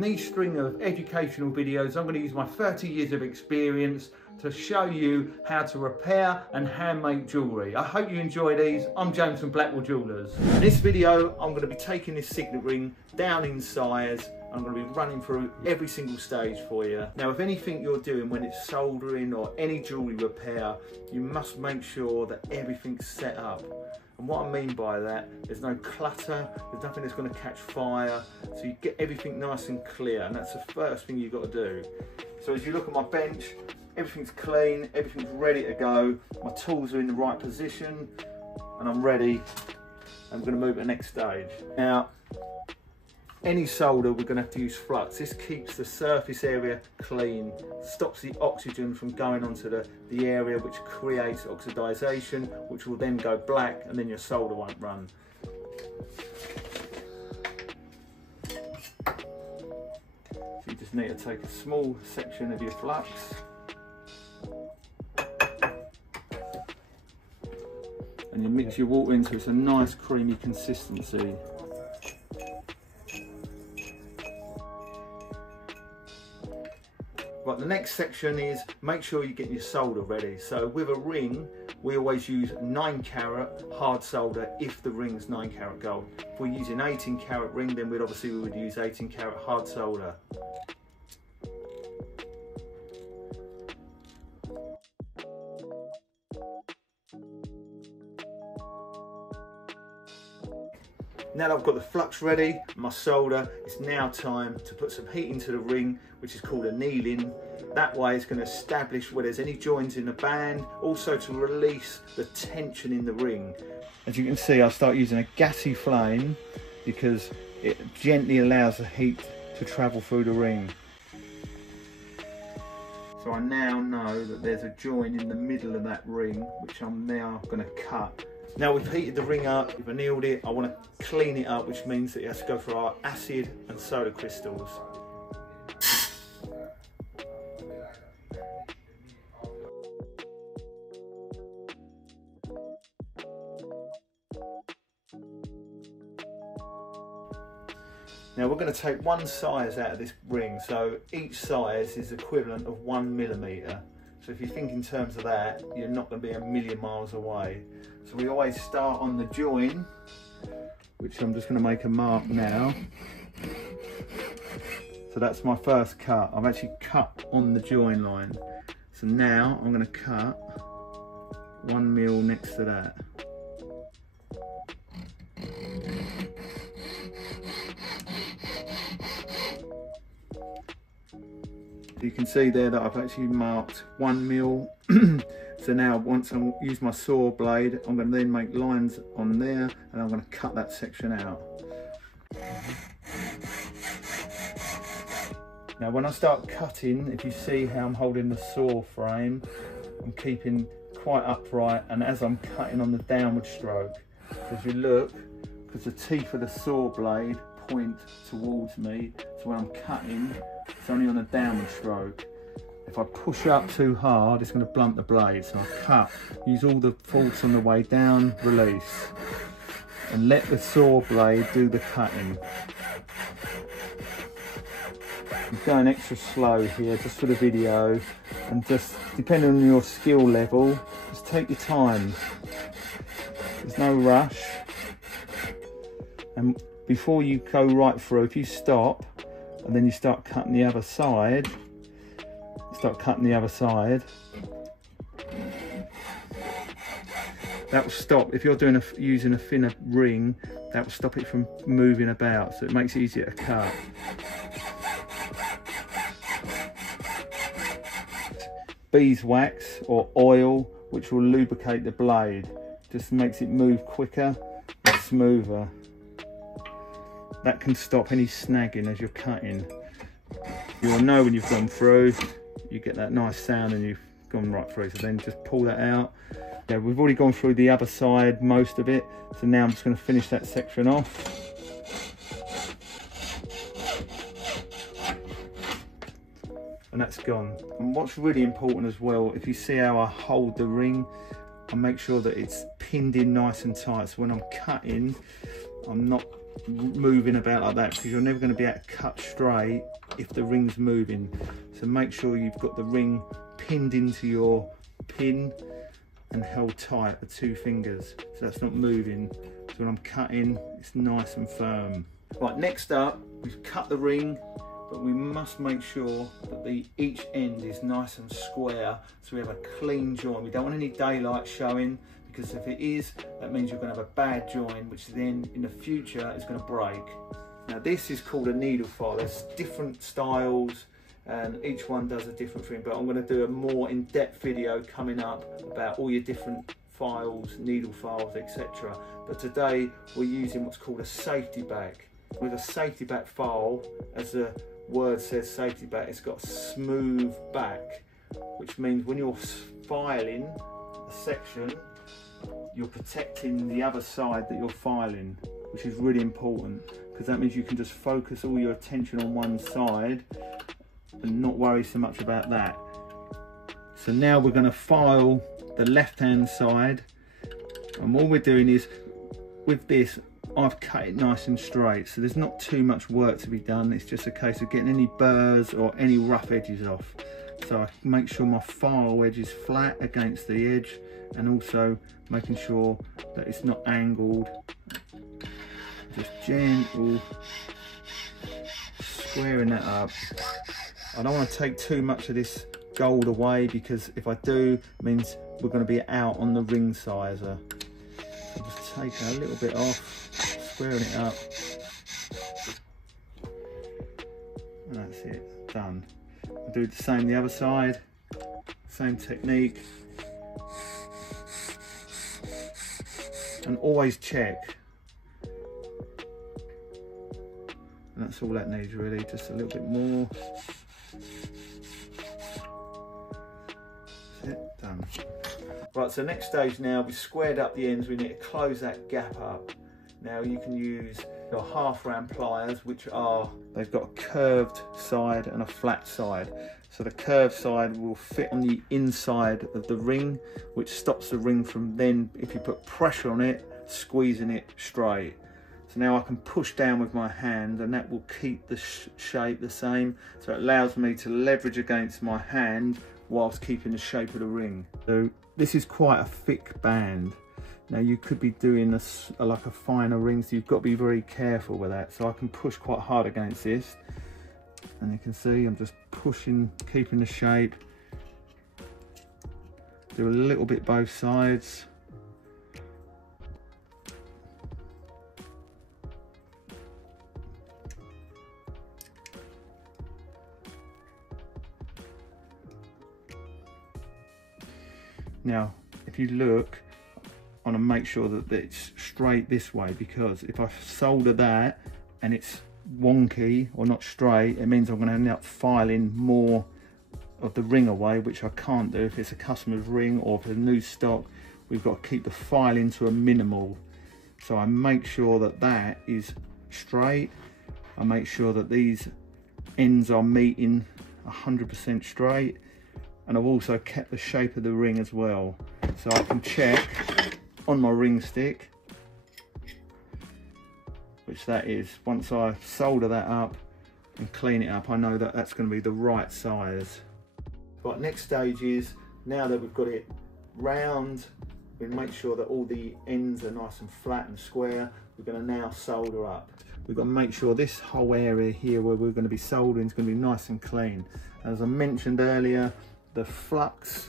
In these string of educational videos, I'm going to use my 30 years of experience to show you how to repair and hand make jewellery. I hope you enjoy these. I'm James from Blackwell Jewellers. In this video, I'm going to be taking this signet ring down in size. I'm going to be running through every single stage for you. Now, if anything you're doing when it's soldering or any jewellery repair, you must make sure that everything's set up. And what I mean by that, there's no clutter, there's nothing that's going to catch fire, so you get everything nice and clear, and that's the first thing you've got to do. So as you look at my bench, everything's clean, everything's ready to go, my tools are in the right position, and I'm ready. I'm going to move to the next stage. Now, any solder, we're going to have to use flux. This keeps the surface area clean, stops the oxygen from going onto the area, which creates oxidization, which will then go black, and then your solder won't run. So you just need to take a small section of your flux. And you mix your water into it's a nice creamy consistency. Right, the next section is make sure you get your solder ready. So with a ring, we always use 9 carat hard solder if the ring's 9 carat gold. If we're using 18 carat ring, then we would use 18 carat hard solder. Now that I've got the flux ready, my solder, it's now time to put some heat into the ring, which is called annealing. That way it's going to establish where there's any joins in the band, also to release the tension in the ring. As you can see, I start using a gassy flame because it gently allows the heat to travel through the ring. So I now know that there's a join in the middle of that ring, which I'm now going to cut. Now we've heated the ring up, we've annealed it, I want to clean it up, which means that it has to go through our acid and soda crystals. Now we're going to take one size out of this ring, so each size is equivalent of 1 millimetre. So if you think in terms of that, you're not going to be a million miles away. So we always start on the join, which I'm just going to make a mark now. So that's my first cut. I've actually cut on the join line. So now I'm going to cut 1 mil next to that. You can see there that I've actually marked 1 mil. So now once I use my saw blade, I'm going to then make lines on there and I'm going to cut that section out. Now when I start cutting, if you see how I'm holding the saw frame, I'm keeping quite upright, and as I'm cutting on the downward stroke, as you look, because the teeth of the saw blade point towards me, so when I'm cutting, it's only on a downward stroke. If I push up too hard, it's going to blunt the blade. So I cut, use all the force on the way down, release, and let the saw blade do the cutting. I'm going extra slow here just for the video, and just depending on your skill level, just take your time. There's no rush. And before you go right through, if you stop and then you start cutting the other side, that will stop. If you're using a thinner ring, that will stop it from moving about, so it makes it easier to cut. Beeswax or oil, which will lubricate the blade, just makes it move quicker and smoother. That can stop any snagging as you're cutting. You'll know when you've gone through, you get that nice sound and you've gone right through. So then just pull that out. Yeah, we've already gone through the other side, most of it. So now I'm just going to finish that section off. And that's gone. And what's really important as well, if you see how I hold the ring, I make sure that it's pinned in nice and tight. So when I'm cutting, I'm not moving about like that, because you're never going to be able to cut straight if the ring's moving. So make sure you've got the ring pinned into your pin and held tight with 2 fingers, so that's not moving. So when I'm cutting, it's nice and firm. Right, next up, we've cut the ring, but we must make sure that each end is nice and square, so we have a clean join. We don't want any daylight showing, because if it is, that means you're going to have a bad join, which then in the future is going to break. Now this is called a needle file. There's different styles and each one does a different thing, but I'm going to do a more in-depth video coming up about all your different files, needle files, etc. But today we're using what's called a safety back. With a safety back file, as the word says, safety back, it's got a smooth back, which means when you're filing a section, you're protecting the other side that you're filing, which is really important, because that means you can just focus all your attention on one side and not worry so much about that. So now we're going to file the left hand side, and what we're doing is, with this, I've cut it nice and straight, so there's not too much work to be done. It's just a case of getting any burrs or any rough edges off. So I make sure my file edge is flat against the edge, and also making sure that it's not angled. Just gentle squaring that up. I don't want to take too much of this gold away, because if I do, it means we're going to be out on the ring sizer. So just taking a little bit off, squaring it up, and that's it, done. I'll do the same the other side, same technique, and always check. And that's all that needs really, just a little bit more. That's it, done. Right, so next stage now, we squared up the ends, we need to close that gap up. Now you can use your half round pliers, which are, they've got a curved side and a flat side. So the curved side will fit on the inside of the ring, which stops the ring from then, if you put pressure on it, squeezing it straight. So now I can push down with my hand, and that will keep the shape the same. So it allows me to leverage against my hand whilst keeping the shape of the ring. So this is quite a thick band. Now you could be doing like a finer ring, so you've got to be very careful with that. So I can push quite hard against this, and you can see I'm just pushing, keeping the shape. Do a little bit both sides. Now, if you look, I want to make sure that it's straight this way, because if I solder that and it's wonky or not straight, it means I'm going to end up filing more of the ring away, which I can't do if it's a customer's ring, or if it's a new stock. We've got to keep the filing to a minimal. So I make sure that that is straight. I make sure that these ends are meeting 100% straight. And I've also kept the shape of the ring as well. So I can check on my ring stick, which that is. Once I solder that up and clean it up, I know that that's going to be the right size. Right, next stage is, now that we've got it round, we make sure that all the ends are nice and flat and square. We're going to now solder up. We've got to make sure this whole area here where we're going to be soldering is going to be nice and clean. As I mentioned earlier, the flux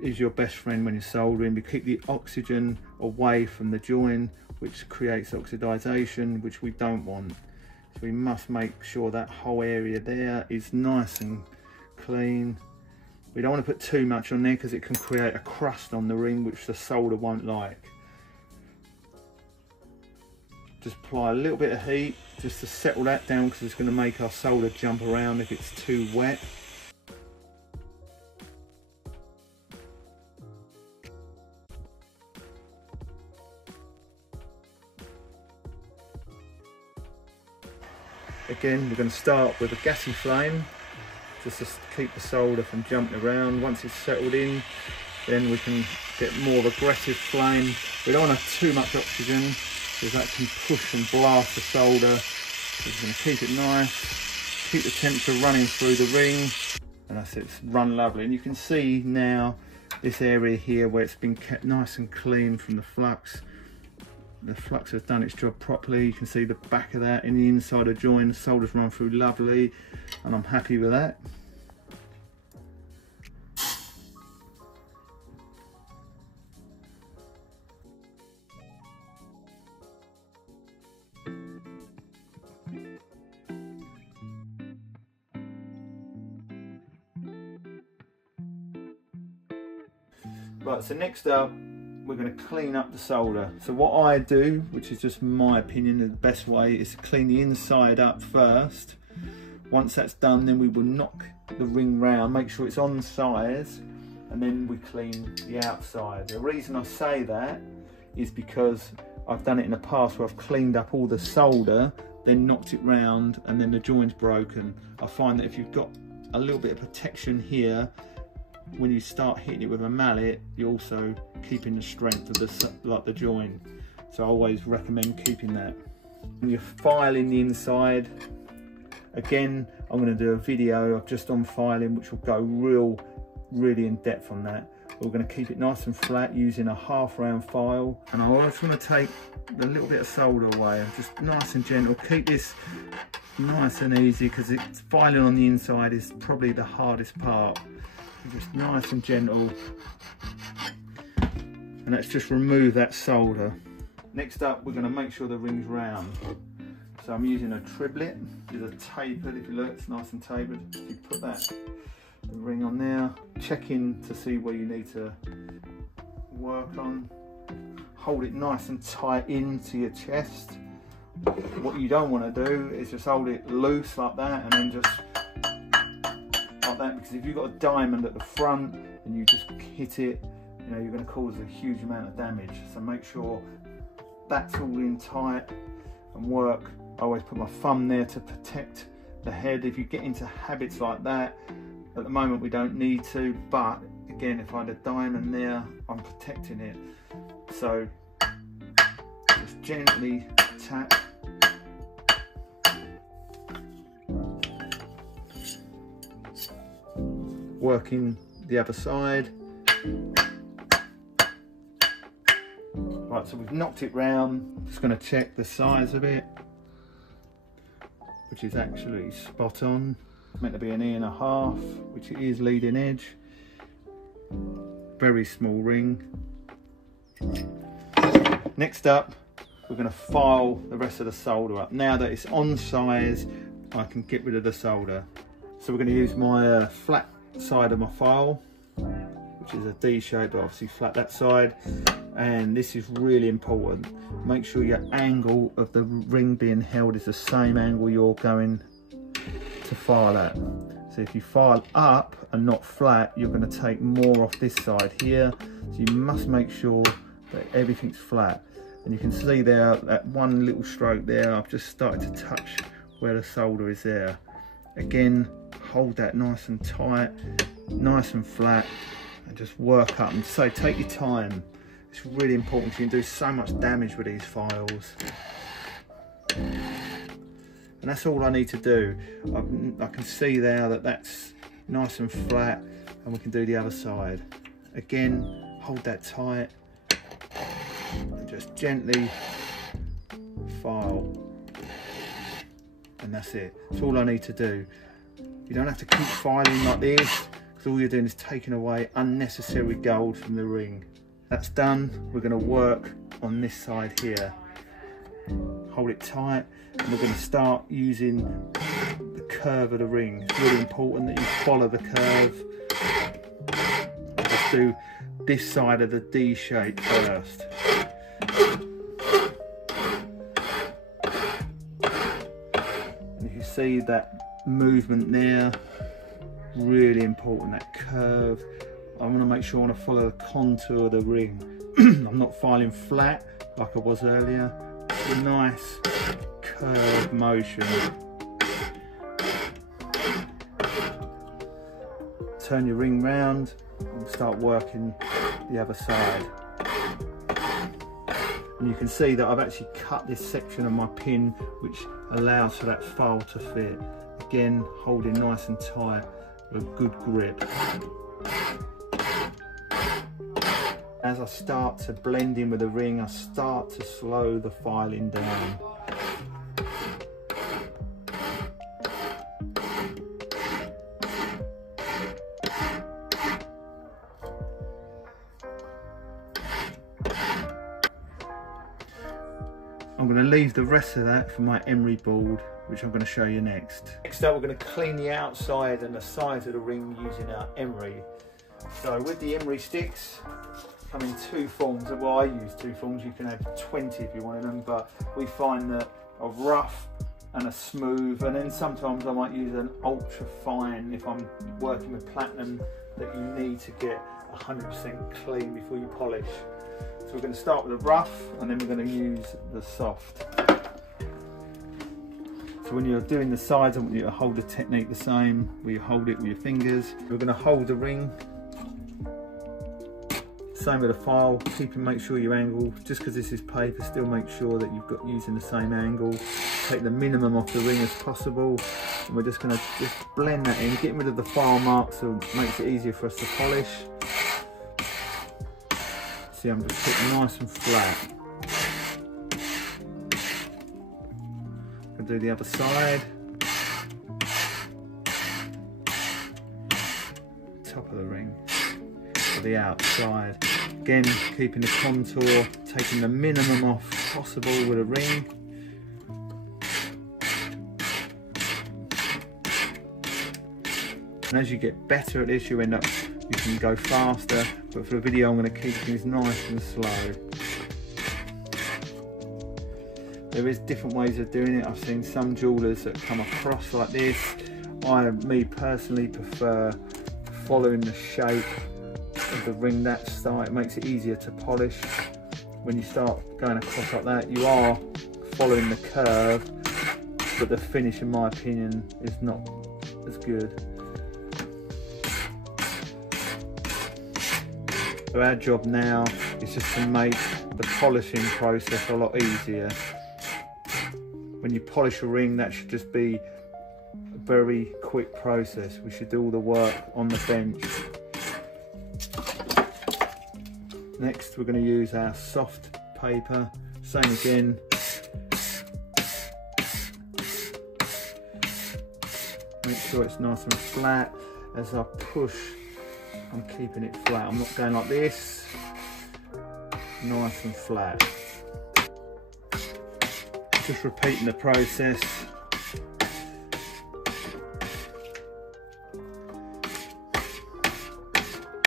is your best friend when you're soldering. We keep the oxygen away from the join, which creates oxidization, which we don't want. So we must make sure that whole area there is nice and clean. We don't want to put too much on there, because it can create a crust on the ring, which the solder won't like. Just apply a little bit of heat just to settle that down, because it's going to make our solder jump around if it's too wet. Again, we're going to start with a gassy flame just to keep the solder from jumping around. Once it's settled in, then we can get more aggressive flame. We don't want to have too much oxygen because that can push and blast the solder. So we're going to keep it nice, keep the temperature running through the ring, and that's it, it's run lovely. And you can see now this area here where it's been kept nice and clean from the flux. The flux has done its job properly. You can see the back of that in the inside of join, the solder's run through lovely, and I'm happy with that. Right, so next up, we're going to clean up the solder. So what I do, which is just my opinion, the best way is to clean the inside up first. Once that's done, then we will knock the ring round, make sure it's on size, and then we clean the outside. The reason I say that is because I've done it in the past where I've cleaned up all the solder, then knocked it round, and then the joint's broken. I find that if you've got a little bit of protection here, when you start hitting it with a mallet, you're also keeping the strength of the joint. So I always recommend keeping that. When you're filing the inside, again, I'm going to do a video of just on filing, which will go really in depth on that. We're going to keep it nice and flat using a half round file, and I always want to take a little bit of solder away, just nice and gentle. Keep this nice and easy because filing on the inside is probably the hardest part. Just nice and gentle, and let's just remove that solder. Next up, we're going to make sure the ring's round. So I'm using a triplet. It's a tapered, if you look, it's nice and tapered. You put the ring on there, check in to see where you need to work on. Hold it nice and tight into your chest. What you don't want to do is just hold it loose like that and then just like that, because if you've got a diamond at the front and you just hit it, you know, you're going to cause a huge amount of damage. So make sure that's all in tight and work. I always put my thumb there to protect the head. If you get into habits like that, at the moment we don't need to, but again, if I had a diamond there, I'm protecting it. So just gently tap. Working the other side. Right, so we've knocked it round. Just going to check the size of it, which is actually spot on. It's meant to be 1.5 inches, which it is leading edge. Very small ring. Next up, we're going to file the rest of the solder up. Now that it's on size, I can get rid of the solder. So we're going to use my flat side of my file, which is a D shape, but obviously flat that side. And this is really important. Make sure your angle of the ring being held is the same angle you're going to file at. So if you file up and not flat, you're going to take more off this side here. So you must make sure that everything's flat. And you can see there, that one little stroke there, I've just started to touch where the solder is there. Again, hold that nice and tight, nice and flat, and just work up. And so take your time. It's really important. You can do so much damage with these files. And that's all I need to do. I can see there that that's nice and flat, and we can do the other side. Again, hold that tight and just gently file. And that's it. That's all I need to do. You don't have to keep filing like this, because all you're doing is taking away unnecessary gold from the ring. That's done. We're going to work on this side here. Hold it tight, and we're going to start using the curve of the ring. It's really important that you follow the curve. Just do this side of the D shape first. And you see that movement there, really important, that curve. I want to make sure I want to follow the contour of the ring. I'm not filing flat like I was earlier. It's a nice curved motion. Turn your ring round and start working the other side. And you can see that I've actually cut this section of my pin, which allows for that file to fit. Again, holding nice and tight with a good grip. As I start to blend in with the ring, I start to slow the filing down. I'm going to leave the rest of that for my emery board, which I'm going to show you next. Next up, we're going to clean the outside and the sides of the ring using our emery. So with the emery sticks, come in two forms. Well, I use two forms. You can have 20 if you wanted them, but we find that a rough and a smooth, and then sometimes I might use an ultra fine if I'm working with platinum that you need to get 100% clean before you polish. So we're going to start with the rough, and then we're going to use the soft. So when you're doing the sides, I want you to hold the technique the same, where you hold it with your fingers. We're going to hold the ring. Same with the file, make sure you angle, just because this is paper, still make sure that you've got using the same angle. Take the minimum off the ring as possible, and we're just going to blend that in, getting rid of the file marks, so it makes it easier for us to polish. See, I'm just putting nice and flat. I'll do the other side. Top of the ring, for the outside. Again, keeping the contour, taking the minimum off possible with a ring. And as you get better at this, you end up, you can go faster, but for the video I'm going to keep things nice and slow. There is different ways of doing it. I've seen some jewellers that come across like this. Me personally prefer following the shape of the ring that style. It makes it easier to polish. When you start going across like that, you are following the curve, but the finish, in my opinion, is not as good. So our job now is just to make the polishing process a lot easier. When you polish a ring, that should just be a very quick process. We should do all the work on the bench. Next, we're going to use our soft paper. Same again. Make sure it's nice and flat. As I push, I'm keeping it flat. I'm not going like this. Nice and flat. Just repeating the process.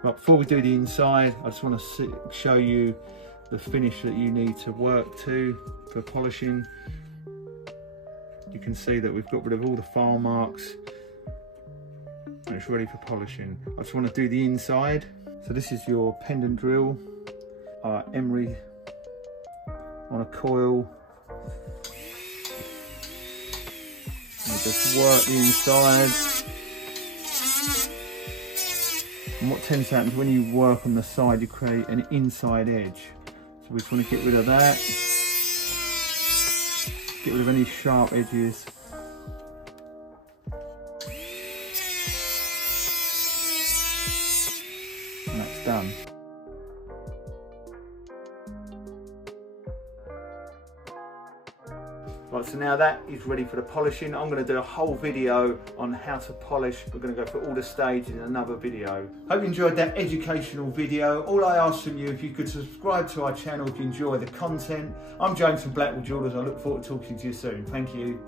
Right, before we do the inside, I just want to show you the finish that you need to work to for polishing. You can see that we've got rid of all the file marks and it's ready for polishing. I just want to do the inside. So this is your pendant drill, emery on a coil. And just work the inside. And what tends to happen is when you work on the side, you create an inside edge. So we just want to get rid of that. Get rid of any sharp edges. And that's done. Right, so now that is ready for the polishing. I'm going to do a whole video on how to polish. We're going to go through all the stages in another video. Hope you enjoyed that educational video. All I ask from you, if you could subscribe to our channel if you enjoy the content. I'm James from Blackwell Jewellers. I look forward to talking to you soon. Thank you.